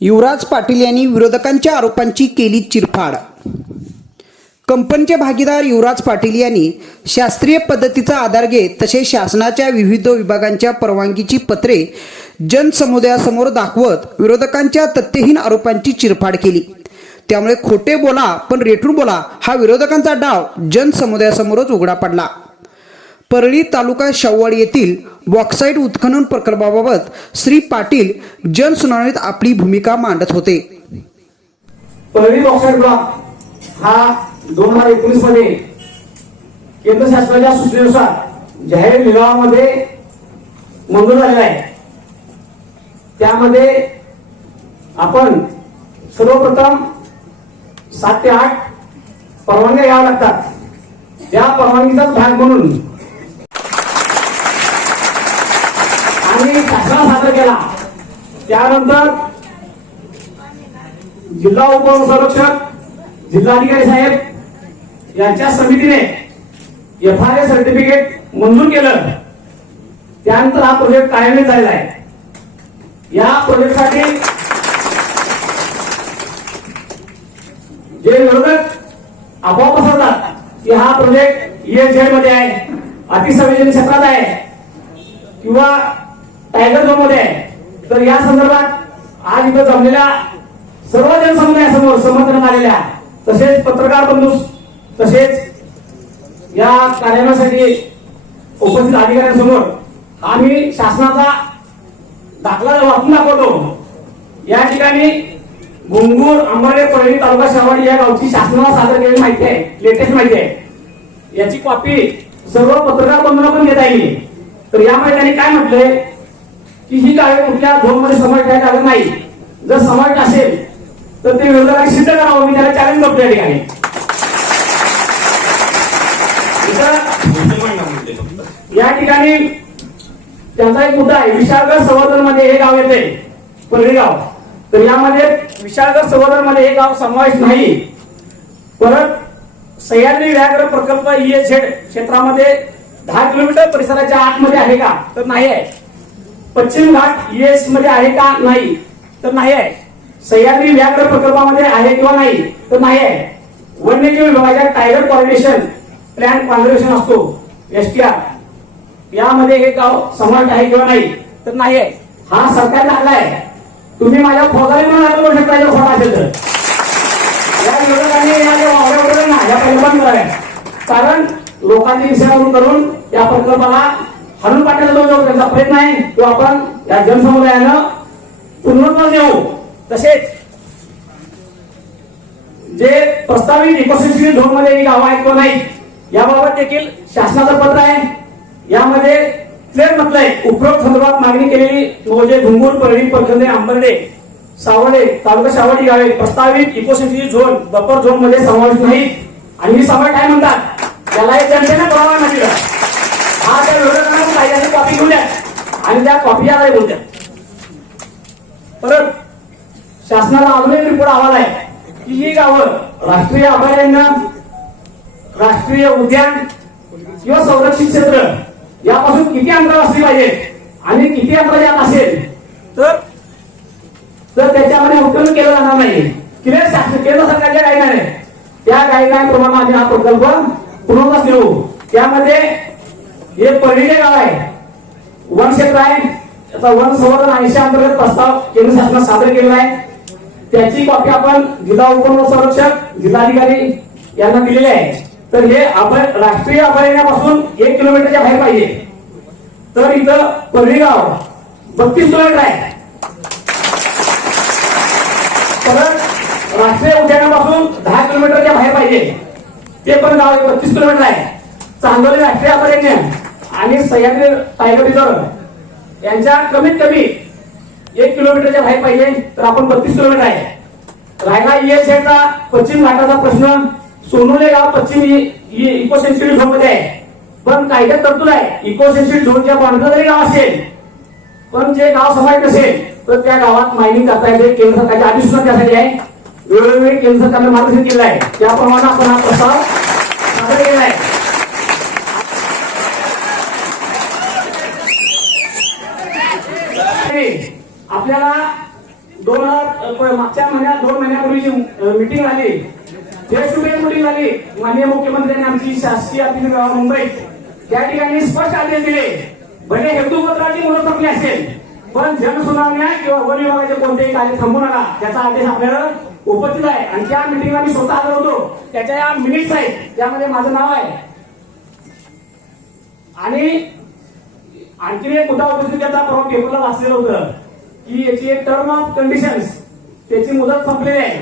युवराज पाटील यांनी विरोधकांच्या आरोपांची केली चिरफाड. कंपनीचे भागीदार युवराज पाटील यांनी शास्त्रीय पद्धतीचा आधार घेत तसेच शासनाच्या विविध विभागांच्या परवानगीची पत्रे जनसमुदायासमोर दाखवत विरोधकांच्या तथ्यहीन आरोपांची चिरफाड केली. त्यामुळे खोटे बोला पण रेटून बोला हा विरोधकांचा डाव जनसमुदायासमोरच उघडा पडला. परळी तालुका शाहूवाडी येथील बॉक्साईट उत्खनन प्रकल्पाबाबत श्री पाटील जनसुनावणीत आपली भूमिका मांडत होते. परळी बॉक्साईट ब्लॉक हा दोन हजार एकोणीसमध्ये केंद्र शासनाच्या सूचनेनुसार जाहीर लिलावामध्ये मंजूर झालेला आहे. त्यामध्ये आपण सर्वप्रथम सात ते आठ परवानग्या घ्याव्या लागतात. त्या परवानगीचाच भाग म्हणून आणि शासनाला सादर केला. त्यानंतर जिल्हा उपसंरक्षक जिल्हाधिकारी साहेब यांच्या समितीने एफ आर ए सर्टिफिकेट मंजूर केलं. त्यानंतर हा प्रोजेक्ट कायम झालेला आहे. या प्रोजेक्टसाठी जे विरोधक आपोआप पसरतात की हा प्रोजेक्ट ईएसझेडमध्ये आहे अतिसंवेदन क्षेत्रात आहे किंवा टायगर झोन आहे तर या संदर्भात आज इथं जमलेल्या सर्व जनसमुदायासमोर समर्थन आलेल्या तसेच पत्रकार बंधू तसेच या कार्यालयासाठी उपस्थित अधिकाऱ्यांसमोर आम्ही शासनाचा दाखला वाचून दाखवतो. या ठिकाणी गुंगूर अंबरडे परळी तालुका शहावाडी या गावची शासनाला सादर केलेली माहिती आहे लेटेस्ट माहिती आहे. याची कॉपी सर्व पत्रकार बंधूंना पण देता येईल. तर या त्यांनी काय म्हटलंय? की ही गावे कुठल्या झोनमध्ये मध्ये समावेश आहे लागत नाही. जर समावेश असेल तर ते विरोधकांनी सिद्ध करावं. मी त्याला चॅलेंज करतो या ठिकाणी. या ठिकाणी त्याचा एक मुद्दा आहे. विशाळगड संवर्धनमध्ये हे गाव येते परळी गाव तर यामध्ये विशाळगड संवर्धनमध्ये हे गाव समावेश नाही. परत सह्याद्री व्याघ्र प्रकल्प ईएझेड क्षेत्रामध्ये दहा किलोमीटर परिसराच्या आतमध्ये आहे का? तर नाही आहे. पश्चिम घाट युएसमध्ये आहे का नाही? तर नाही आहे. सह्याद्री व्याघ्र प्रकल्पामध्ये आहे किंवा नाही तर नाही आहे. वन्यजीव विभागाच्या टायगर कॉर्डिनेशन प्लॅन कॉन्झर्वेशन असतो एसटीआर यामध्ये हे गाव समाविष्ट आहे किंवा नाही तर नाही आहे. हा सरकारला आला आहे. तुम्ही माझ्या फौजारी म्हणून आलो बोलू शकता जर खोटा असेल तर. या विरोधकांनी या ज्या वावड्या ना या पहिल्या कराव्या कारण लोकांची दिशाभूल करून या प्रकल्पाला हरून पाठवण्याचा जो त्यांचा प्रयत्न आहे तो आपण या जनसमुदायानं पूर्णत्व देऊ तसेच जे प्रस्तावित इकोसिस्टम झोनमध्ये ही गावं आहेत किंवा नाही याबाबत देखील शासनाचं पत्र आहे. यामध्ये क्लिअर म्हटलंय उपरोक्त संदर्भात मागणी केलेली म्हणजे धुंगूर परळी परखंदे आंबर्डे सावडे तालुका सावडी गावे प्रस्तावित इकोसिस्टम झोन बफर झोनमध्ये समावेश नाही आणि ही सभा काय म्हणतात? त्याला एक जनतेने पुरावा नाही दिला कायद्याची कॉपी घेऊन द्या आणि त्या कॉपी काय बोलत्या. परत शासनाला अजूनही रिपोर्ट अहवाल आहे. की ही गावं राष्ट्रीय अभयारण्य राष्ट्रीय उद्यान किंवा संरक्षित क्षेत्र यापासून किती अंतर असली पाहिजे? आणि किती अंतर यात असेल? तर तर त्याच्यामध्ये उत्पन्न केलं जाणार नाही. शासन केंद्र सरकारच्या गाईडलाईन आहे त्या गाईडलाईन प्रमाणे आम्ही हा प्रकल्प पूर्णच देऊ त्यामध्ये हे पहिलेले गाव आहे. वन क्षेत्र आहे. त्याचा वन संवर्धन ऐंशी अंतर्गत प्रस्ताव केंद्र शासनाने सादर केलेला आहे. त्याची कॉपी आपण जिल्हा उपवन संरक्षक जिल्हाधिकारी यांना दिलेली आहे. तर हे अभय राष्ट्रीय अभयारण्यापासून एक किलोमीटरच्या बाहेर पाहिजे. तर इथं परळी गाव बत्तीस किलोमीटर आहे. परत राष्ट्रीय उद्यानापासून दहा किलोमीटरच्या बाहेर पाहिजे. ते पण गाव आहे बत्तीस किलोमीटर आहे. चांदोली राष्ट्रीय अभयारण्य आणि सह्याद्री टायगर रिझर्व यांच्या कमीत कमी एक किलोमीटरच्या बाहेर पाहिजे तर आपण बत्तीस किलोमीटर आहे. रायला ईएसएचा पश्चिम घाटाचा प्रश्न सोनुले गाव पश्चिम इको सेन्सिटिव्ह झोनमध्ये आहे. पण कायद्यात तरतूद आहे इको सेन्सिटिव्ह झोनच्या बांधलं जरी गाव असेल पण जे गाव समाज नसेल तर त्या गावात मायनिंग करता येते केंद्र सरकारच्या अधिसूचना त्यासाठी आहे. वेळोवेळी केंद्र सरकारने मार्गदर्शन केलं आहे. त्याप्रमाणे आपण हा प्रस्ताव सादर केला आहे. आपल्याला दोन हजार मागच्या महिन्यात दोन महिन्यापूर्वी जी मिटिंग झाली फेस टू फेस मिटिंग झाली माननीय मुख्यमंत्र्यांनी आमची शासकीय अतिथी गाव मुंबईत त्या ठिकाणी स्पष्ट आदेश दिले. भले हेतुपत्राची मुदत असेल पण जनसुनावण्या किंवा वन विभागाचे कोणतेही कार्य थांबू नका. त्याचा आदेश आपल्याला उपस्थित आहे. आणि त्या मिटिंगला मी स्वतः आलो होतो. त्याच्या या मिनिट्स आहेत. त्यामध्ये माझं नाव आहे. आणि आणखी एक मुद्दा उपस्थित त्याचा परवा पेपरला वाचलेलं होतं. की याची एक टर्म ऑफ कंडिशन्स त्याची मुदत संपलेली आहे.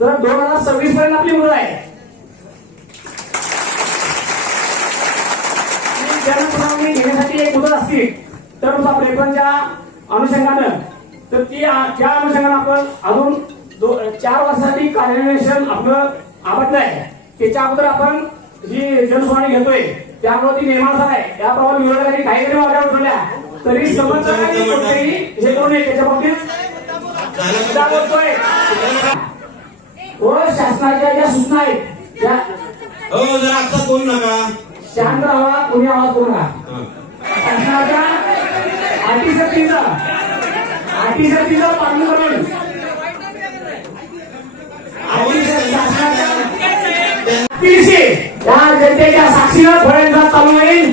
तर दोन हजार सव्वीस पर्यंत आपली मुदत आहे. जनसुनावणी घेण्यासाठी एक मुदत असते टर्म्स ऑफ रेफरन्सच्या अनुषंगानं तर ती त्या अनुषंगानं आपण अजून चार वर्षासाठी कार्यान्वेषण आपलं आवडलं आहे त्याच्या अगोदर आपण जी जनसुनावणी घेतोय त्यामुळे ती नियमानुसार आहे. त्याप्रमाणे विरोधकांनी काही जरी वाट्या उठवल्या तरी समर्थकांनी कोणतेही. हे करू नये त्याच्या बाबतीत? बोलतोय. व शासनाच्या ज्या सूचना आहेत त्या हो जरा आता बोलू नका. शांत राहा कोणी आवाज करू नका. हा. शासनाच्या अटीशक्तीचं अटीशक्तीचं पालन करून शासनाच्या या जनतेच्या साक्षीनं फळ्यांचा चालू होईल.